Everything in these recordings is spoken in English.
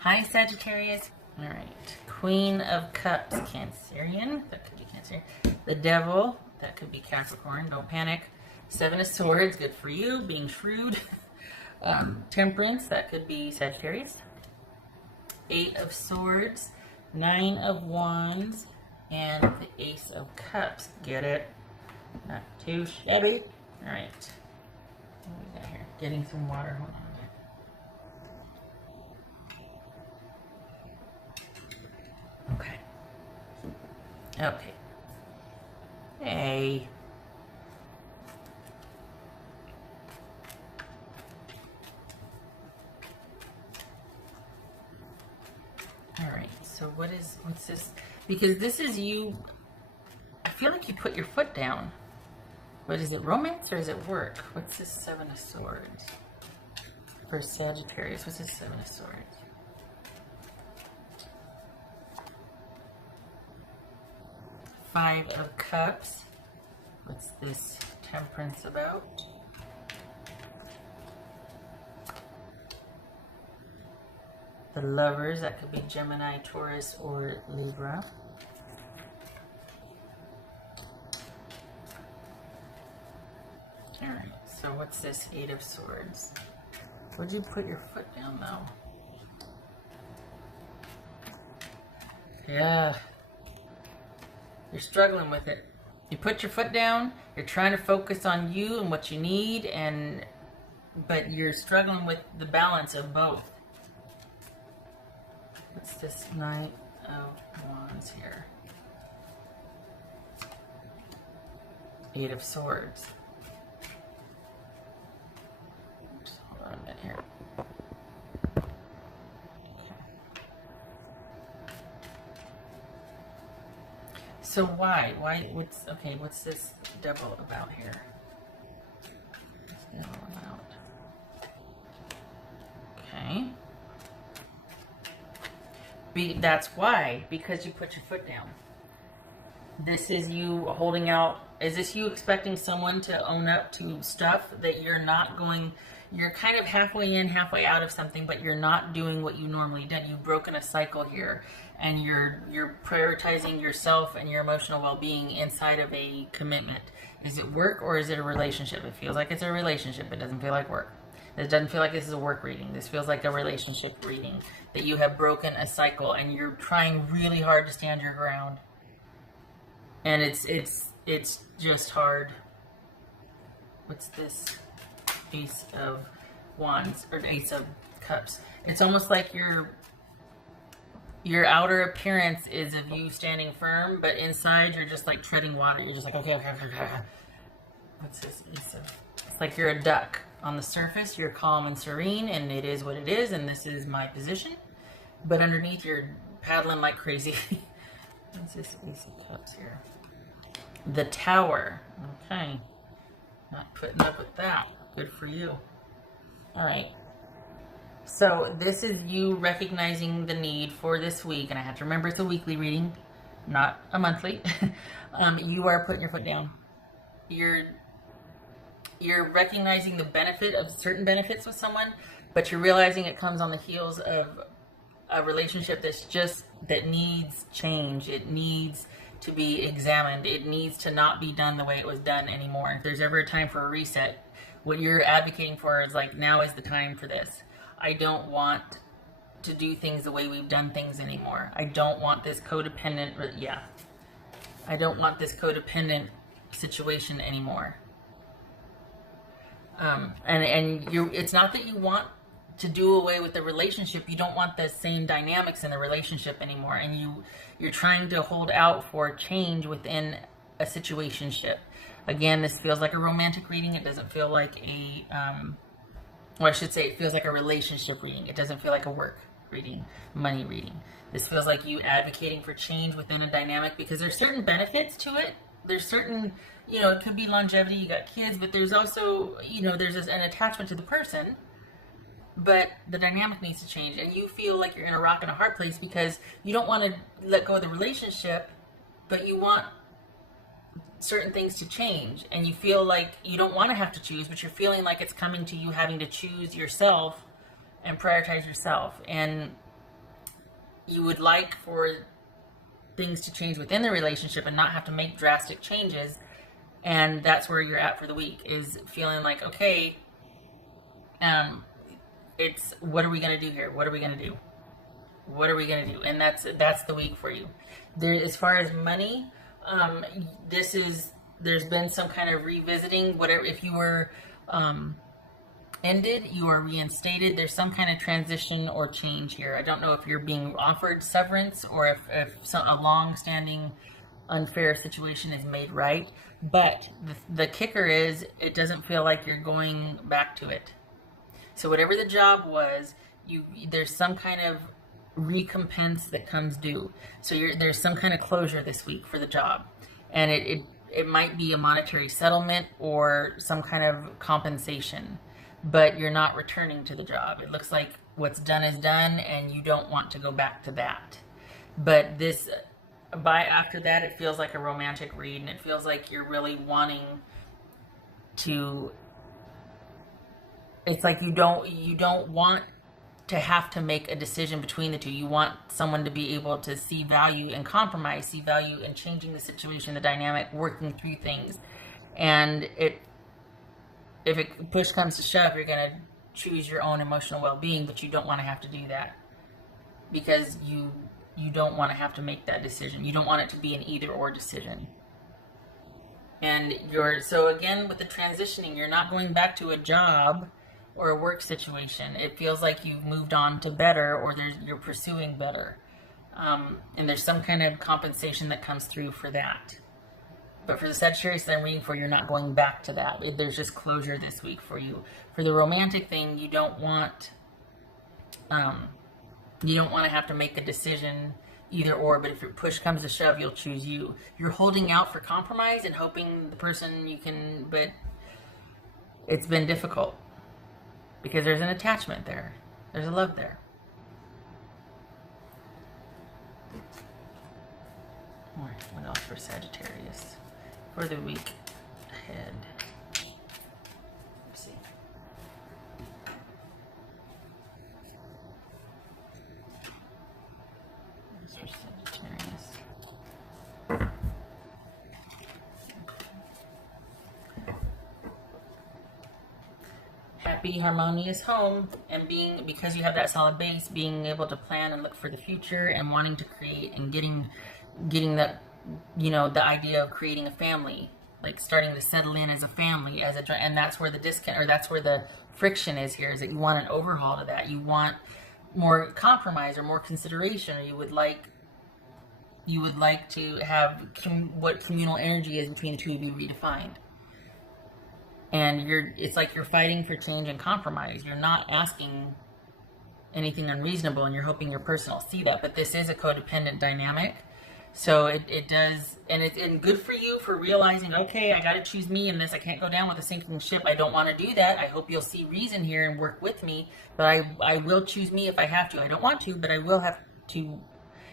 Hi, Sagittarius. All right. Queen of Cups, Cancerian. That could be Cancer. The Devil. That could be Capricorn. Don't panic. Seven of Swords. Good for you. Being shrewd. Temperance. That could be Sagittarius. Eight of Swords. Nine of Wands. And the Ace of Cups. Get it? Not too shabby. All right. What do we got here? Getting some water. Hold on. Okay. Okay. Hey. All right. So what's this? Because this is you. I feel like you put your foot down. But is it romance or is it work? What's this Seven of Swords? For Sagittarius, what's this Seven of Swords? Five of Cups. What's this Temperance about? The Lovers, that could be Gemini, Taurus, or Libra. Alright, so what's this Eight of Swords? Would you put your foot down though? Yeah. You're struggling with it. You put your foot down, you're trying to focus on you and what you need, but you're struggling with the balance of both. What's this Knight of Wands here? Eight of Swords. Just hold on a minute here. So why? What's this Devil about here? What's the Devil about? Okay. That's why, because you put your foot down. This is you holding out. Is this you expecting someone to own up to stuff that you're not going, you're kind of halfway in, halfway out of something, but you're not doing what you normally do. You've broken a cycle here, and you're prioritizing yourself and your emotional well-being inside of a commitment. Is it work or is it a relationship? It feels like it's a relationship. It doesn't feel like work. It doesn't feel like this is a work reading. This feels like a relationship reading, that you have broken a cycle and you're trying really hard to stand your ground. And it's just hard. What's this Ace of Wands or Ace of Cups? It's almost like your outer appearance is of you standing firm, but inside you're just like treading water. You're just like, okay. What's this Ace of? It's like you're a duck. On the surface, you're calm and serene, and it is what it is, and this is my position. But underneath, you're paddling like crazy. What's this Ace of Cups here? The Tower. Okay. Not putting up with that. Good for you. All right. So this is you recognizing the need for this week, and I have to remember it's a weekly reading, not a monthly. You are putting your foot down. You're recognizing the benefit of certain benefits with someone, but you're realizing it comes on the heels of a relationship that needs change. It needs to be examined. It needs to not be done the way it was done anymore. If there's ever a time for a reset, what you're advocating for is like, now is the time for this. I don't want to do things the way we've done things anymore. I don't want this codependent, I don't want this codependent situation anymore. It's not that you want to do away with the relationship. You don't want the same dynamics in the relationship anymore, and you're trying to hold out for change within a situationship. Again, this feels like a romantic reading. It doesn't feel like or I should say, it feels like a relationship reading. It doesn't feel like a work reading, money reading. This feels like you advocating for change within a dynamic, because there's certain benefits to it. There's certain, it could be longevity, you got kids, but there's also, there's an attachment to the person, but the dynamic needs to change. And you feel like you're in a rock and a hard place because you don't want to let go of the relationship, but you want certain things to change, and you feel like you don't want to have to choose, but you're feeling like it's coming to you having to choose yourself and prioritize yourself. And you would like for things to change within the relationship and not have to make drastic changes. And that's where you're at for the week, is feeling like, okay, it's, what are we going to do here? What are we going to do? What are we going to do? And that's the week for you. There, as far as money, there's been some kind of revisiting. Whatever, if you were ended, you are reinstated. There's some kind of transition or change here. I don't know if you're being offered severance or if a long-standing unfair situation is made right. But the kicker is, it doesn't feel like you're going back to it. So whatever the job was, there's some kind of recompense that comes due. So there's some kind of closure this week for the job, and it might be a monetary settlement or some kind of compensation, but you're not returning to the job. It looks like what's done is done, and you don't want to go back to that. But after that, it feels like a romantic read, and it feels like you're really wanting to. It's like you don't want to have to make a decision between the two. You want someone to be able to see value in compromise, see value in changing the situation, the dynamic, working through things. And if push comes to shove, you're going to choose your own emotional well-being, but you don't want to have to do that, because you don't want to have to make that decision. You don't want it to be an either-or decision. And so again, with the transitioning, you're not going back to a job or a work situation. It feels like you've moved on to better, or you're pursuing better. And there's some kind of compensation that comes through for that. But for the Sagittarius that I'm reading for, you're not going back to that. There's just closure this week for you. For the romantic thing, you don't want to have to make a decision either or, but if your push comes to shove, you'll choose you. You're holding out for compromise and hoping the person you can, but it's been difficult. Because there's an attachment there. There's a love there. All right, what else for Sagittarius for the week ahead? Let's see. What's for Sagittarius? Happy, harmonious home, and because you have that solid base, being able to plan and look for the future, and wanting to create, and getting that, the idea of creating a family, like starting to settle in as a family, and that's where the disconnect, or that's where the friction is here, is that you want an overhaul to that. You want more compromise or more consideration, or you would like to have what communal energy is between the two of you redefined. And it's like you're fighting for change and compromise. You're not asking anything unreasonable, and you're hoping your person will see that. But this is a codependent dynamic. So it does, and it's good for you for realizing, okay, I got to choose me in this. I can't go down with a sinking ship. I don't want to do that. I hope you'll see reason here and work with me. But I will choose me if I have to. I don't want to, but I will have to.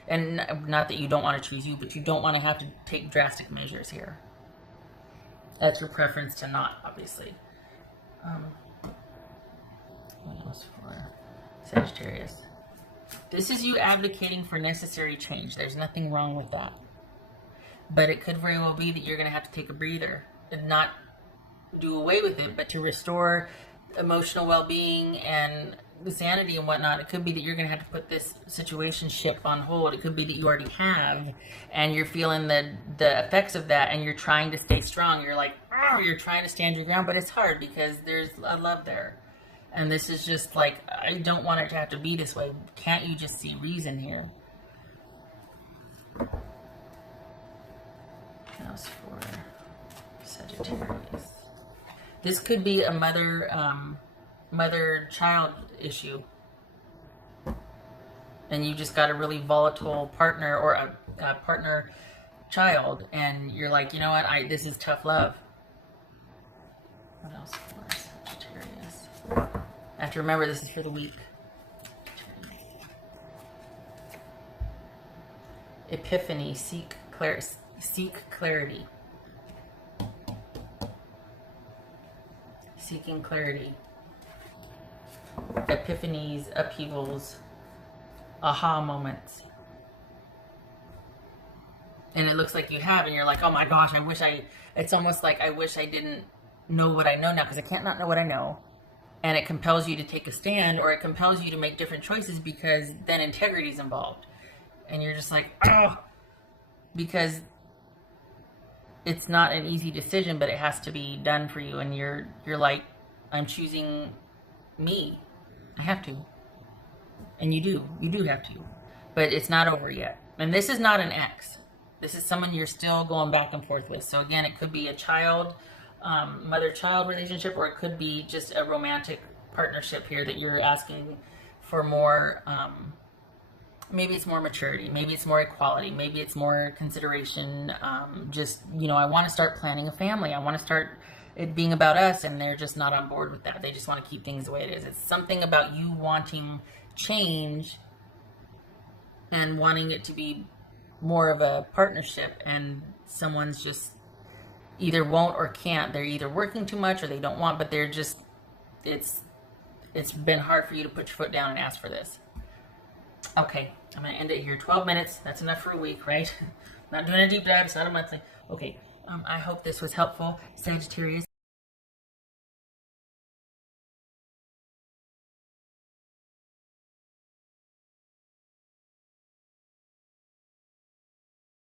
And not that you don't want to choose you, but you don't want to have to take drastic measures here. That's your preference to not, obviously. What else for Sagittarius? This is you advocating for necessary change. There's nothing wrong with that. But it could very well be that you're going to have to take a breather and not do away with it, but to restore emotional well-being and sanity and whatnot. It could be that you're going to have to put this situationship on hold. It could be that you already have, and you're feeling the effects of that, and you're trying to stay strong. You're like, oh, you're trying to stand your ground, but it's hard because there's a love there. And this is just like, I don't want it to have to be this way. Can't you just see reason here? Else for Sagittarius. This could be a mother-child issue, and you just got a really volatile partner, or a partner-child, and you're like, you know what, this is tough love. What else for Sagittarius? I have to remember this is for the week. Epiphany, seek clarity. Seeking clarity. Epiphanies, upheavals, aha moments. And it looks like you have, and you're like, oh my gosh, it's almost like I wish I didn't know what I know now, because I can't not know what I know. And it compels you to take a stand, or it compels you to make different choices, because then integrity is involved. And you're just like, oh, because it's not an easy decision, but it has to be done for you. And you're like, I'm choosing me. I have to. And you do have to. But it's not over yet. And this is not an ex. This is someone you're still going back and forth with. So again, it could be a child, mother-child relationship, or it could be just a romantic partnership here that you're asking for more. Maybe it's more maturity. Maybe it's more equality. Maybe it's more consideration. Just, I want to start planning a family. I want to start it being about us, and they're just not on board with that. They just want to keep things the way it is. It's something about you wanting change and wanting it to be more of a partnership, and someone's just either won't or can't. They're either working too much or they don't want, but they're just, it's been hard for you to put your foot down and ask for this. Okay, I'm going to end it here. 12 minutes. That's enough for a week, right? Not doing a deep dive. It's not a monthly. Okay, I hope this was helpful, Sagittarius.